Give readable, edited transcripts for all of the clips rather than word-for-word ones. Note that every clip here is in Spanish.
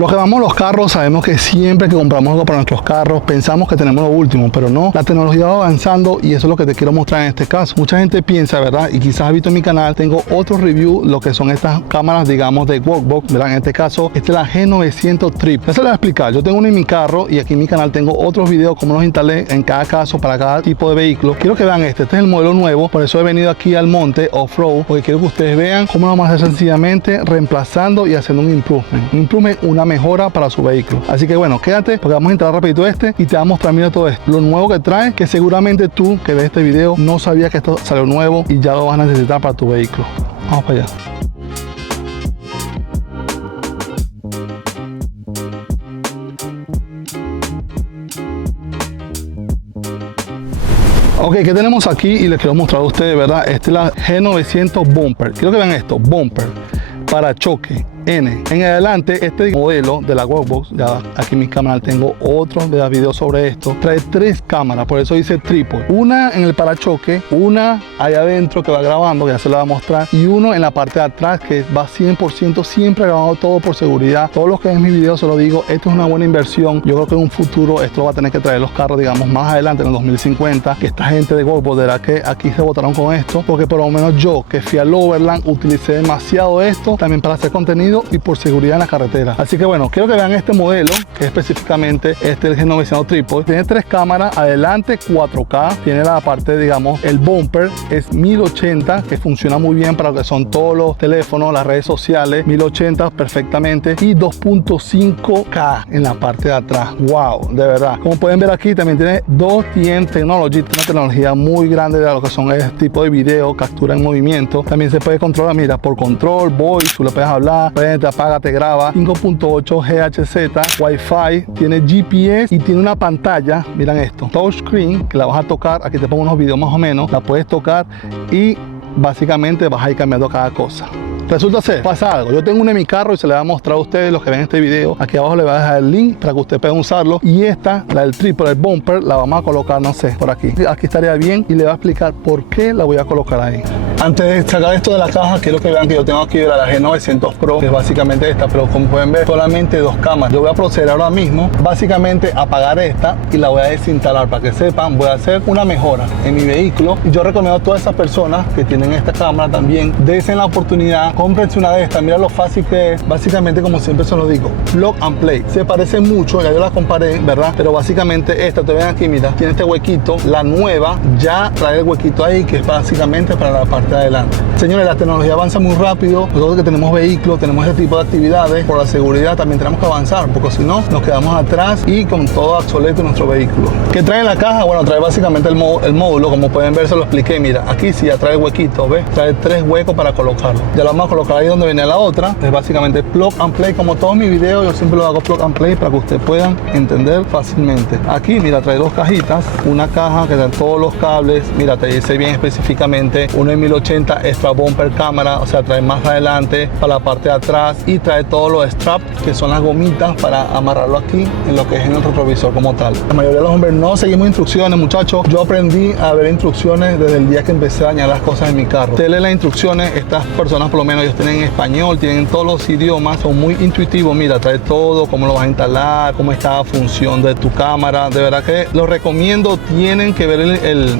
Los que amamos los carros sabemos que siempre que compramos algo para nuestros carros pensamos que tenemos lo último, pero no, la tecnología va avanzando y eso es lo que te quiero mostrar en este caso. Mucha gente piensa, ¿verdad? Y quizás has visto en mi canal, tengo otros reviews, lo que son estas cámaras, digamos, de Workbox, ¿verdad? En este caso, esta es la G900 Trip. Ya se lo voy a explicar. Yo tengo uno en mi carro y aquí en mi canal tengo otros videos como los instalé en cada caso para cada tipo de vehículo. Quiero que vean este es el modelo nuevo, por eso he venido aquí al monte off-road, porque quiero que ustedes vean cómo lo vamos a hacer sencillamente reemplazando y haciendo un improvement, una mejora para su vehículo. Así que bueno, quédate porque vamos a instalar rapidito este y te voy a mostrar, mira todo esto, lo nuevo que trae, que seguramente tú que ves este video no sabías que esto salió nuevo y ya lo vas a necesitar para tu vehículo. Vamos para allá. Ok, ¿qué tenemos aquí? Y les quiero mostrar a ustedes, ¿verdad? Esta es la G900 Bumper. Quiero que vean esto, Bumper, parachoque N. En adelante, este modelo de la Workbox, ya aquí en mi canal tengo otros videos sobre esto, trae 3 cámaras, por eso dice trípode. Una en el parachoque, una ahí adentro que va grabando, que ya se la voy a mostrar, y uno en la parte de atrás que va 100% siempre grabado, todo por seguridad. Todos los que ven mis videos se lo digo, esto es una buena inversión. Yo creo que en un futuro esto lo va a tener que traer los carros, digamos, más adelante en el 2050, que esta gente de Workbox, de verdad que aquí se botaron con esto, porque por lo menos yo que fui al Overland utilicé demasiado esto también para hacer contenido y por seguridad en la carretera. Así que bueno, quiero que vean este modelo, que específicamente este es el G900 Trípode. Tiene 3 cámaras, adelante 4K, tiene la parte, digamos, el bumper es 1080, que funciona muy bien para lo que son todos los teléfonos, las redes sociales, 1080 perfectamente, y 2.5K en la parte de atrás. Wow, de verdad. Como pueden ver aquí, también tiene 2TN Technology, una tecnología muy grande de lo que son este tipo de video, captura en movimiento. También se puede controlar, mira, por control, voice, tú le puedes hablar, te apaga, te graba, 5.8 GHz, Wi-Fi, tiene GPS y tiene una pantalla, miren esto, touchscreen, que la vas a tocar, aquí te pongo unos videos más o menos, la puedes tocar y básicamente vas a ir cambiando cada cosa. Resulta ser, pasa algo, yo tengo uno en mi carro y se le va a mostrar a ustedes los que ven este video. Aquí abajo le voy a dejar el link para que ustedes puedan usarlo. Y esta, la del trípode, el bumper, la vamos a colocar, no sé, por aquí. Aquí estaría bien y le voy a explicar por qué la voy a colocar ahí. Antes de sacar esto de la caja, quiero que vean que yo tengo aquí la G900 Pro, que es básicamente esta, pero como pueden ver, solamente 2 cámaras. Yo voy a proceder ahora mismo, básicamente a apagar esta y la voy a desinstalar. Para que sepan, voy a hacer una mejora en mi vehículo. Y yo recomiendo a todas esas personas que tienen esta cámara también, desen la oportunidad, cómprense una de estas. Mira lo fácil que es, básicamente como siempre se lo digo, plug and play. Se parecen mucho, ya yo la comparé, ¿verdad? Pero básicamente esta, te ven aquí, mira, tiene este huequito. La nueva ya trae el huequito ahí, que es básicamente para la parte de adelante. Señores, la tecnología avanza muy rápido. Nosotros que tenemos vehículos, tenemos este tipo de actividades, por la seguridad también tenemos que avanzar, porque si no, nos quedamos atrás y con todo obsoleto nuestro vehículo. ¿Qué trae en la caja? Bueno, trae básicamente el módulo, como pueden ver, se lo expliqué. Mira, aquí sí ya trae huequito, ¿ves? Trae 3 huecos para colocarlo. Ya lo vamos a colocar ahí donde viene la otra. Es básicamente plug and play. Como todos mis videos, yo siempre lo hago plug and play para que ustedes puedan entender fácilmente. Aquí, mira, trae 2 cajitas. Una caja que trae todos los cables. Mira, te dice bien específicamente, uno en 1080 extra bumper cámara, o sea, trae más adelante para la parte de atrás, y trae todos los straps, que son las gomitas para amarrarlo aquí en lo que es en el retrovisor como tal. La mayoría de los hombres no seguimos instrucciones, muchachos. Yo aprendí a ver instrucciones desde el día que empecé a dañar las cosas en mi carro. Te leen las instrucciones, estas personas por lo menos ellos tienen español, tienen todos los idiomas, son muy intuitivos. Mira, trae todo, cómo lo vas a instalar, cómo está la función de tu cámara. De verdad que los recomiendo, tienen que ver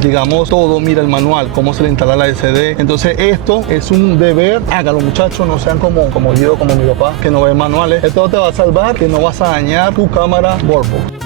digamos todo. Mira el manual, cómo se le instala la SD. Entonces esto es un deber, hágalo, muchachos, no sean como yo, como mi papá, que no ve manuales. Esto te va a salvar, que no vas a dañar tu cámara Workbox.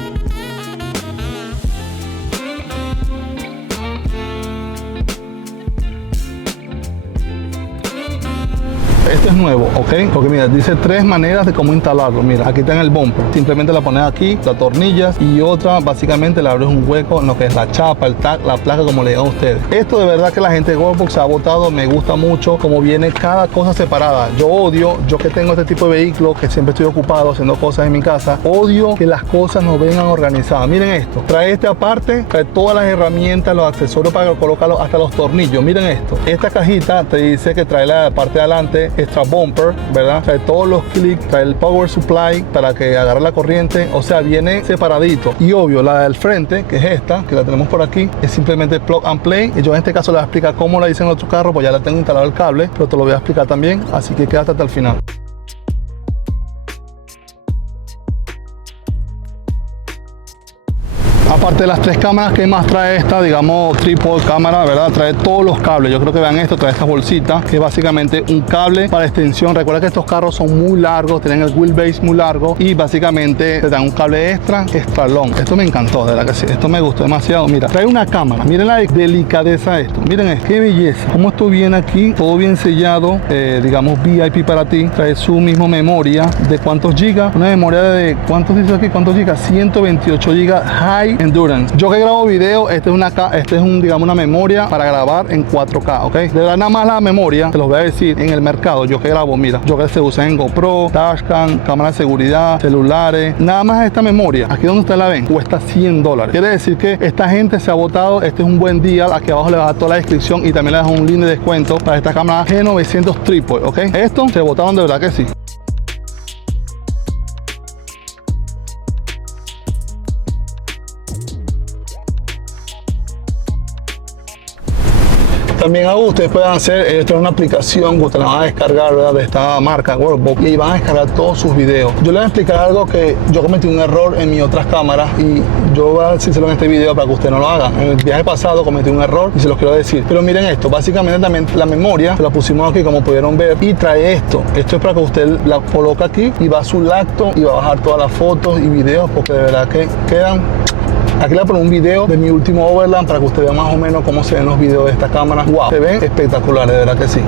Este es nuevo, ¿ok? Porque mira, dice 3 maneras de cómo instalarlo. Mira, aquí está en el bumper. Simplemente la pones aquí, la tornillas, y otra, básicamente le abres un hueco en lo que es la chapa, el tag, la placa, como le digan ustedes. Esto de verdad que la gente de Workbox se ha botado, me gusta mucho como viene cada cosa separada. Yo odio, yo que tengo este tipo de vehículos, que siempre estoy ocupado haciendo cosas en mi casa, odio que las cosas no vengan organizadas. Miren esto, trae este aparte, trae todas las herramientas, los accesorios para colocarlo, hasta los tornillos. Miren esto, esta cajita te dice que trae la parte de adelante, extra bumper, ¿verdad? Trae todos los clics, trae el power supply para que agarre la corriente, o sea, viene separadito. Y obvio, la del frente, que es esta, que la tenemos por aquí, es simplemente plug and play. Y yo en este caso les voy a explicar cómo la hice en otro carro, pues ya la tengo instalado el cable, pero te lo voy a explicar también, así que quédate hasta el final. Aparte de las 3 cámaras, ¿qué más trae esta? Digamos, trípode, cámara, ¿verdad? Trae todos los cables. Yo creo que vean esto, trae esta bolsita, que es básicamente un cable para extensión. Recuerda que estos carros son muy largos, tienen el wheelbase muy largo y básicamente te dan un cable extra long. Esto me encantó, de verdad que sí. Esto me gustó demasiado. Mira, trae una cámara. Miren la delicadeza de esto. Miren esto, qué belleza. Como esto viene aquí, todo bien sellado, digamos VIP para ti. Trae su mismo memoria. ¿De cuántos gigas? Una memoria de, ¿cuántos dice aquí? ¿Cuántos gigas? 128 gigas High Endurance. Yo que grabo video, este es digamos, una memoria para grabar en 4K, ¿ok? De verdad, nada más la memoria, te los voy a decir, en el mercado, yo que grabo, mira, yo que se usa en GoPro, dashcam, cámara de seguridad, celulares, nada más esta memoria, aquí donde ustedes la ven, cuesta $100. Quiere decir que esta gente se ha votado, este es un buen día, aquí abajo le va a dar toda la descripción y también le dejo un link de descuento para esta cámara G900 Trípode, ¿ok? Esto se votaron de verdad que sí. También algo que ustedes pueden hacer es tener una aplicación que ustedes la van a descargar, ¿verdad? De esta marca Workbox, y van a descargar todos sus videos. Yo les voy a explicar algo que yo cometí un error en mis otras cámaras y yo voy a decírselo en este video para que ustedes no lo hagan. En el viaje pasado cometí un error y se los quiero decir. Pero miren esto, básicamente también la memoria la pusimos aquí como pudieron ver y trae esto. Esto es para que usted la coloque aquí y va a su lacto y va a bajar todas las fotos y videos porque de verdad que quedan. Aquí le voy a poner un video de mi último Overland para que usted vea más o menos cómo se ven los videos de esta cámara. Wow, se ven espectaculares, de verdad que sí.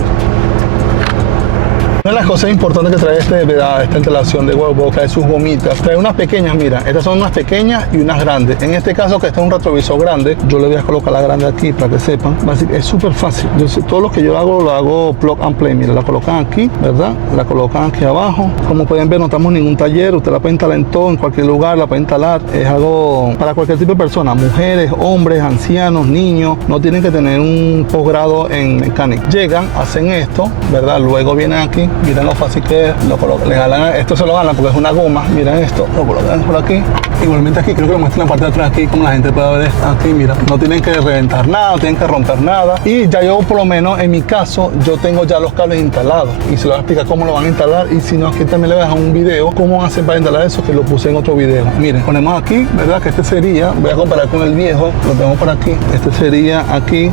Una de las cosas importantes que trae esta instalación de Workbox, trae sus gomitas, trae unas pequeñas, mira, estas son unas pequeñas y unas grandes. En este caso que este es un retrovisor grande, yo le voy a colocar la grande aquí para que sepan. Es súper fácil, todo lo que yo hago lo hago plug and play, mira, la colocan aquí, ¿verdad? La colocan aquí abajo. Como pueden ver, no estamos en ningún taller, usted la puede instalar en todo, en cualquier lugar, la puede instalar. Es algo para cualquier tipo de persona, mujeres, hombres, ancianos, niños, no tienen que tener un posgrado en mecánica. Llegan, hacen esto, ¿verdad? Luego vienen aquí. Miren lo fácil que es, lo colocan, le jalan, esto se lo ganan porque es una goma, miren esto, lo colocan por aquí, igualmente aquí, creo que lo muestran en la parte de atrás aquí, como la gente puede ver aquí, mira, no tienen que reventar nada, no tienen que romper nada, y ya yo por lo menos en mi caso, yo tengo ya los cables instalados, y se lo voy a explicar cómo lo van a instalar, y si no, aquí también le voy a dejar un video, cómo hacen para instalar eso, que lo puse en otro video. Miren, ponemos aquí, ¿verdad? Que este sería, voy a comparar con el viejo, lo tengo por aquí, este sería aquí,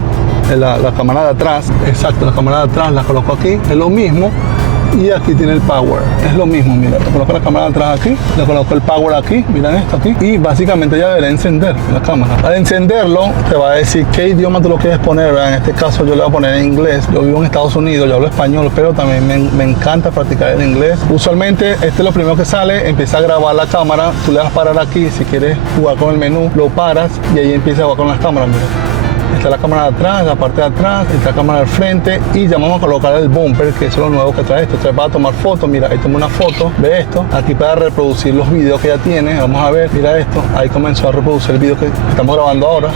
la cámara de atrás, exacto, la cámara de atrás la coloco aquí, es lo mismo. Y aquí tiene el power, es lo mismo, mira, le coloco la cámara atrás aquí, le coloco el power aquí, miren esto aquí, y básicamente ya deberá encender la cámara. Al encenderlo te va a decir qué idioma tú lo quieres poner, ¿verdad? En este caso yo le voy a poner en inglés. Yo vivo en Estados Unidos, yo hablo español, pero también me encanta practicar el inglés. Usualmente este es lo primero que sale, empieza a grabar la cámara, tú le vas a parar aquí, si quieres jugar con el menú, lo paras y ahí empieza a jugar con las cámaras, mira. Está la cámara de atrás, la parte de atrás, está la cámara del frente y ya vamos a colocar el bumper, que es lo nuevo que trae esto. Trae para tomar fotos, mira, ahí tomé una foto de esto, aquí para reproducir los videos que ya tiene, vamos a ver, mira esto, ahí comenzó a reproducir el video que estamos grabando ahora.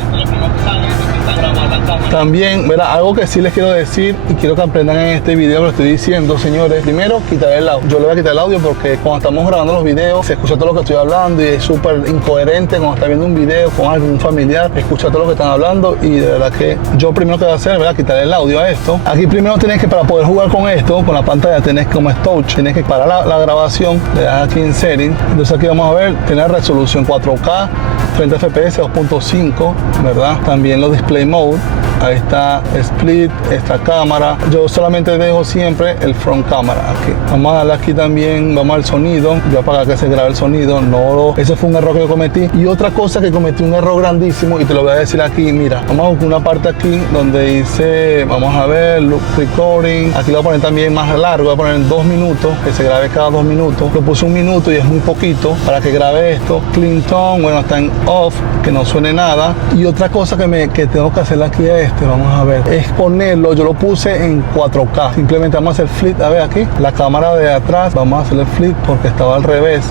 También, ¿verdad? Algo que sí les quiero decir y quiero que aprendan en este video, lo estoy diciendo, señores. Primero, quitar el audio. Yo le voy a quitar el audio porque cuando estamos grabando los videos se escucha todo lo que estoy hablando y es súper incoherente cuando está viendo un video con algún familiar, escucha todo lo que están hablando y de verdad que yo primero que voy a hacer, ¿verdad? Quitar el audio a esto. Aquí primero tienes que, para poder jugar con esto, con la pantalla, tienes como touch, tienes que parar la grabación, le das aquí en setting. Entonces aquí vamos a ver, tiene resolución 4K, 30 FPS, 2.5, ¿verdad? También los display mode. Ahí está split, esta cámara. Yo solamente dejo siempre el front cámara aquí. Vamos a darle aquí también, vamos al sonido. Yo voy a apagar que se grabe el sonido. No, ese fue un error que yo cometí. Y otra cosa que cometí, un error grandísimo, y te lo voy a decir aquí, mira. Vamos a buscar una parte aquí donde dice, vamos a ver, loop recording. Aquí lo voy a poner también más largo, voy a poner en 2 minutos, que se grabe cada 2 minutos. Lo puse 1 minuto y es muy poquito para que grabe esto. Clean tone, bueno, está en off, que no suene nada. Y otra cosa que tengo que hacer aquí es vamos a ver, es ponerlo, yo lo puse en 4K, simplemente vamos a hacer flip, a ver aquí, la cámara de atrás, vamos a hacerle flip porque estaba al revés,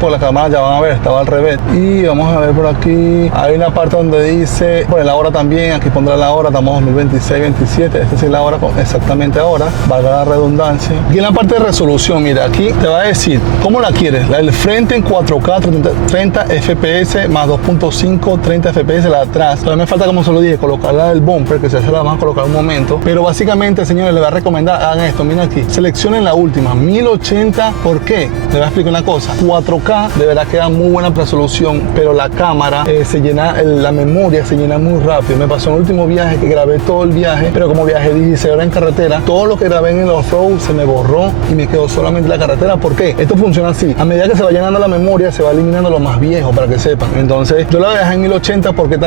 por la cámara ya van a ver, estaba al revés, y vamos a ver por aquí, hay una parte donde dice, bueno, la hora también, aquí pondrá la hora, estamos 2026, 27, esta es la hora exactamente ahora, valga la redundancia. Aquí en la parte de resolución, mira, aquí te va a decir, ¿cómo la quieres? El frente en 4K, 30 FPS más 2.5, 30 FPS la de atrás, todavía me falta, como se lo dije, colocarla del bomb. bumper, que se la vamos a colocar un momento. Pero básicamente, señores, les voy a recomendar, hagan esto, miren aquí, seleccionen la última, 1080. ¿Por qué? Les voy a explicar una cosa. 4K de verdad que da muy buena resolución, pero la cámara se llena, la memoria se llena muy rápido. Me pasó en el último viaje que grabé todo el viaje, pero como viajé 16 horas en carretera, todo lo que grabé en el off-road se me borró y me quedó solamente la carretera. ¿Por qué? Esto funciona así. A medida que se va llenando la memoria, se va eliminando lo más viejo, para que sepan. Entonces, yo la dejé en 1080 porque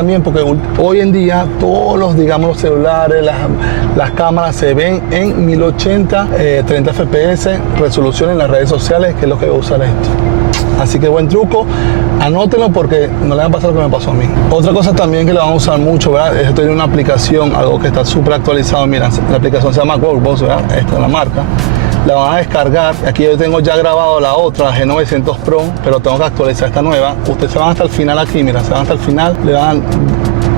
hoy en día todos los, digamos, los celulares, las cámaras se ven en 1080, 30 fps, resolución en las redes sociales, que es lo que voy a usar esto. Así que buen truco, anótenlo porque no le va a pasar lo que me pasó a mí. Otra cosa también que le vamos a usar mucho, ¿verdad? Esto tiene una aplicación, algo que está súper actualizado. Mira, la aplicación se llama Workbox, ¿verdad? Esta es la marca. La van a descargar. Aquí yo tengo ya grabado la otra, la G900 Pro, pero tengo que actualizar esta nueva. Ustedes se van hasta el final aquí, mira, se van hasta el final, le dan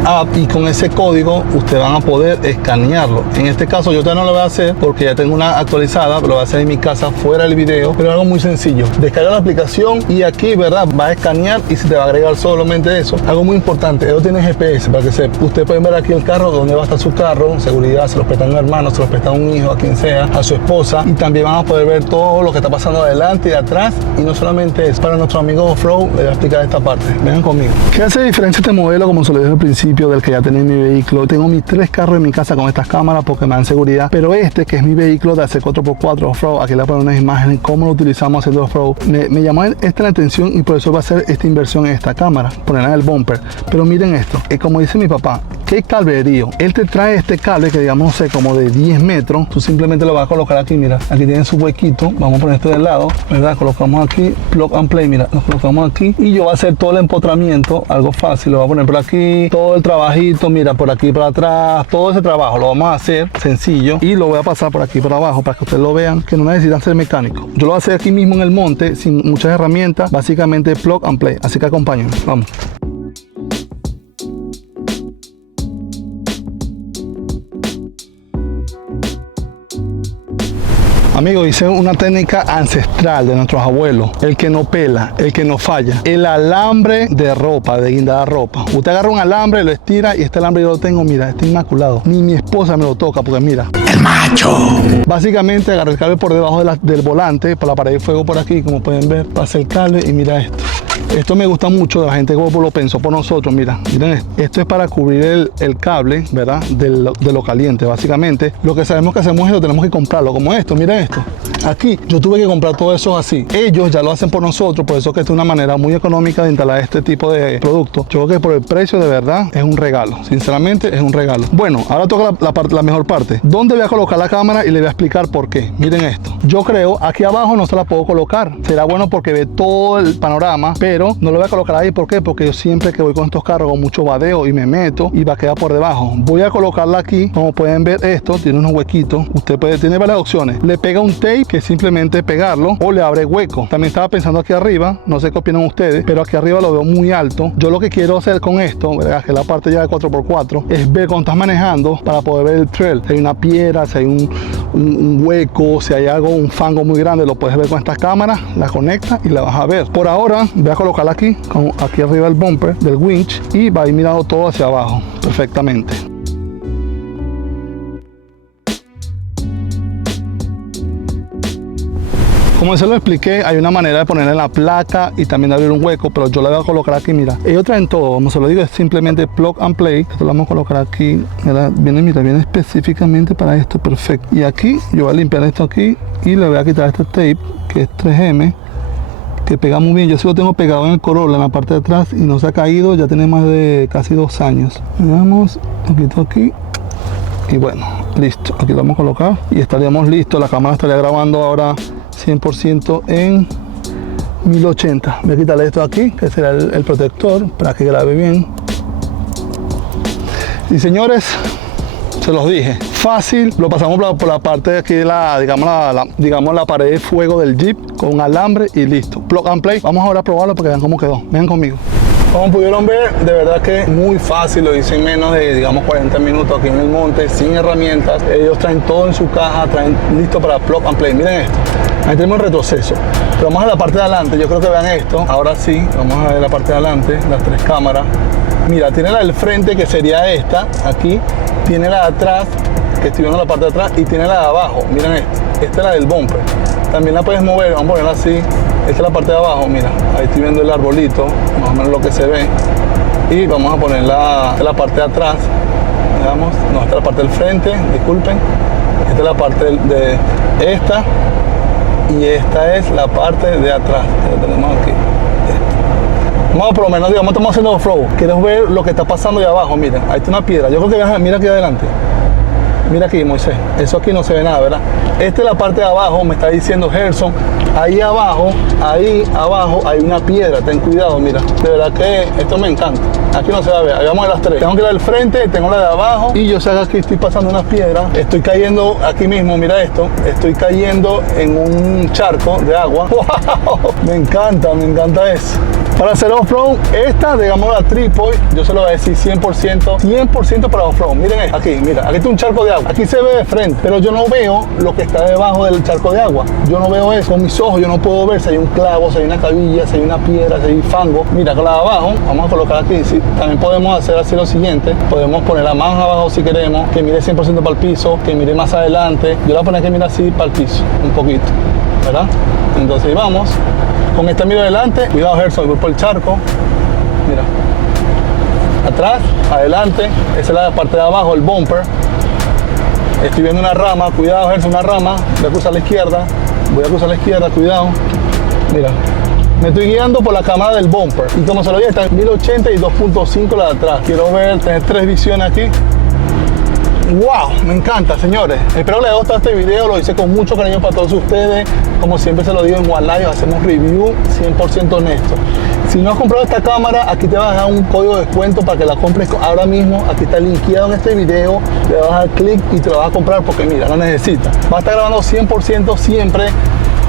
app y con ese código ustedes van a poder escanearlo. En este caso yo todavía no lo voy a hacer porque ya tengo una actualizada, pero lo voy a hacer en mi casa fuera del video, pero algo muy sencillo. Descarga la aplicación y aquí, ¿verdad? Va a escanear y se te va a agregar solamente eso. Algo muy importante, ellos tienen GPS para que sepa. Ustedes pueden ver aquí el carro, dónde va a estar su carro, seguridad, se los presta a un hermano, se los presta a un hijo, a quien sea, a su esposa, y también van a poder ver todo lo que está pasando adelante y atrás. Y no solamente es para nuestros amigos off-road, les voy a explicar esta parte. Vengan conmigo. ¿Qué hace diferencia este modelo, como se lo dije al principio, del que ya tenía en mi vehículo? Tengo mis 3 carros en mi casa con estas cámaras porque me dan seguridad, pero este, que es mi vehículo de hacer 4x4 off-road, aquí le voy a poner unas imágenes cómo lo utilizamos haciendo off-road, me llamó esta la atención y por eso va a hacer esta inversión en esta cámara, ponerla en el bumper. Pero miren esto, como dice mi papá, qué cablerío. Él te trae este cable que, digamos, no sé, como de 10 metros, tú simplemente lo vas a colocar aquí, mira, aquí tiene su huequito, vamos a poner esto del lado, ¿verdad? Colocamos aquí, plug and play, mira, lo colocamos aquí y yo voy a hacer todo el empotramiento, algo fácil, lo voy a poner por aquí, todo el trabajito, mira, por aquí para atrás, todo ese trabajo lo vamos a hacer sencillo y lo voy a pasar por aquí por abajo para que ustedes lo vean, que no necesitan ser mecánicos. Yo lo voy a hacer aquí mismo en el monte sin muchas herramientas, básicamente plug and play, así que acompáñenme, vamos. Amigos, hice una técnica ancestral de nuestros abuelos, el que no pela, el que no falla, el alambre de ropa, de guindada ropa. Usted agarra un alambre, lo estira y este alambre yo lo tengo, mira, está inmaculado. Ni mi esposa me lo toca porque mira. ¡El macho! Básicamente agarré el cable por debajo del volante, por la pared de fuego por aquí, como pueden ver, pasa el cable y mira esto. Esto me gusta mucho de la gente como lo pensó por nosotros. Mira, miren esto. Esto es para cubrir el cable, ¿verdad? De lo caliente. Básicamente, lo que sabemos que hacemos es lo tenemos que comprarlo, como esto. Miren esto. Aquí yo tuve que comprar todo eso así. Ellos ya lo hacen por nosotros, por eso que es una manera muy económica de instalar este tipo de productos. Yo creo que por el precio de verdad es un regalo. Sinceramente es un regalo. Bueno, ahora toca la mejor parte. ¿Dónde voy a colocar la cámara? Y les voy a explicar por qué. Miren esto. Yo creo aquí abajo no se la puedo colocar. Será bueno porque ve todo el panorama, pero no lo voy a colocar ahí. ¿Por qué? Porque yo siempre que voy con estos carros con mucho vadeo y me meto y va a quedar por debajo. Voy a colocarla aquí. Como pueden ver, esto tiene unos huequitos. Usted tiene varias opciones. Le pega un tape, que es simplemente pegarlo, o le abre hueco. También estaba pensando aquí arriba, no sé qué opinan ustedes, pero aquí arriba lo veo muy alto. Yo lo que quiero hacer con esto, ¿verdad? Que es la parte ya de 4x4, es ver cuando estás manejando para poder ver el trail. Si hay una piedra, si hay un hueco, si hay algo, un fango muy grande, lo puedes ver con estas cámaras, la conectas y la vas a ver. Por ahora voy a colocarla aquí, aquí arriba el bumper del winch, y va a ir mirando todo hacia abajo perfectamente. Como se lo expliqué, hay una manera de ponerla en la placa y también de abrir un hueco, pero yo la voy a colocar aquí, mira. Ellos traen todo, como se lo digo, es simplemente plug and play. Esto lo vamos a colocar aquí, mira, viene específicamente para esto, perfecto. Y aquí, yo voy a limpiar esto aquí y le voy a quitar este tape, que es 3M, que pega muy bien. Yo sí lo tengo pegado en el Corolla, en la parte de atrás, y no se ha caído, ya tiene más de casi 2 años. Veamos, lo quito aquí. Y bueno, listo, aquí lo vamos a colocar y estaríamos listos. La cámara estaría grabando ahora 100% en 1080. Voy a quitarle esto aquí, que será el protector, para que grabe bien. Y señores, se los dije, fácil. Lo pasamos por la parte de aquí de digamos la pared de fuego del Jeep con un alambre y listo. Plug and play. Vamos ahora a probarlo para que vean cómo quedó. Vengan conmigo. Como pudieron ver, de verdad que muy fácil, lo hice en menos de, digamos, 40 minutos aquí en el monte, sin herramientas. Ellos traen todo en su caja, traen listo para plug and play. Miren esto, ahí tenemos el retroceso. Pero vamos a la parte de adelante, yo creo que vean esto. Ahora sí, vamos a ver la parte de adelante, las 3 cámaras. Mira, tiene la del frente que sería esta, aquí. Tiene la de atrás, que estoy viendo la parte de atrás, y tiene la de abajo. Miren esto. Esta es la del bumper. También la puedes mover, vamos a ponerla así. Esta es la parte de abajo, mira. Ahí estoy viendo el arbolito, más o menos lo que se ve. Y vamos a poner esta es la parte de atrás. Veamos. No, esta es la parte del frente, disculpen. Esta es la parte de esta. Y esta es la parte de atrás. Que tenemos aquí. Vamos por lo menos, digamos, estamos haciendo off-road. Quieres ver lo que está pasando ahí abajo, miren. Ahí está una piedra. Yo creo que mira aquí adelante. Mira aquí, Moisés. Eso aquí no se ve nada, ¿verdad? Esta es la parte de abajo, me está diciendo Gerson. Ahí abajo hay una piedra. Ten cuidado, mira. De verdad que esto me encanta. Aquí no se va a ver. Ahí vamos a las tres. Tengo que la del frente, tengo la de abajo. Y yo sé que aquí estoy pasando unas piedras. Estoy cayendo aquí mismo, mira esto. Estoy cayendo en un charco de agua. ¡Wow! Me encanta eso. Para hacer off-road, esta, digamos, la trípode, yo se lo voy a decir 100% para off-road. Miren esto, aquí, mira, aquí está un charco de agua. Aquí se ve de frente, pero yo no veo lo que está debajo del charco de agua. Yo no veo eso. Con mis ojos yo no puedo ver si hay un clavo, si hay una cabilla, si hay una piedra, si hay fango. Mira, con la de abajo, vamos a colocar aquí. Sí, también podemos hacer así lo siguiente. Podemos ponerla más abajo si queremos, que mire 100% para el piso, que mire más adelante. Yo la voy a poner que mire así para el piso, un poquito, ¿verdad? Entonces vamos. Con esta miro adelante, cuidado Gerson, voy por el charco, mira, atrás, adelante, esa es la parte de abajo, el bumper. Estoy viendo una rama, cuidado Gerson, una rama, voy a cruzar a la izquierda, cuidado, mira. Me estoy guiando por la cámara del bumper y como se lo dije está en 1080 y 2.5 la de atrás. Quiero ver, tener 3 visiones aquí. ¡Wow! Me encanta, señores. Espero que les haya gustado este video. Lo hice con mucho cariño para todos ustedes. Como siempre se lo digo en One Life, hacemos review 100% honesto. Si no has comprado esta cámara, aquí te vas a dejar un código de descuento para que la compres ahora mismo. Aquí está linkeado en este video. Le vas a dar clic y te lo vas a comprar porque mira, lo necesitas. Va a estar grabando 100% siempre.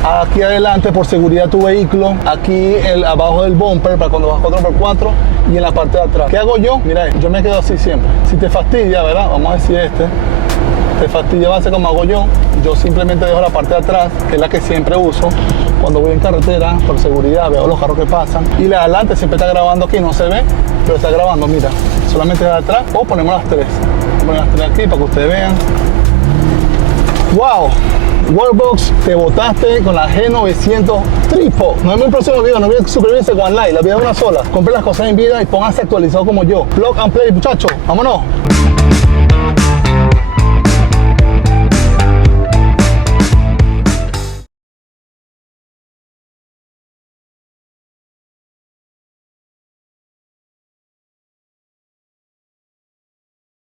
Aquí adelante por seguridad de tu vehículo, aquí abajo del bumper para cuando vas 4x4 y en la parte de atrás. ¿Qué hago yo? Mira, yo me quedo así siempre. Si te fastidia, ¿verdad? Vamos a decir te fastidia, va a ser como hago yo. Yo simplemente dejo la parte de atrás, que es la que siempre uso cuando voy en carretera, por seguridad, veo los carros que pasan. Y la de adelante siempre está grabando aquí, no se ve, pero está grabando, mira. Solamente la de atrás o ponemos las tres. Ponemos las tres aquí para que ustedes vean. ¡Wow! Workbox, te botaste con la G900 Tripo. Nos vemos en el próximo video. No olviden suscribirse con One Life. La vida es una sola. Compre las cosas en vida y pónganse actualizados como yo. Plug and play, muchachos. Vámonos.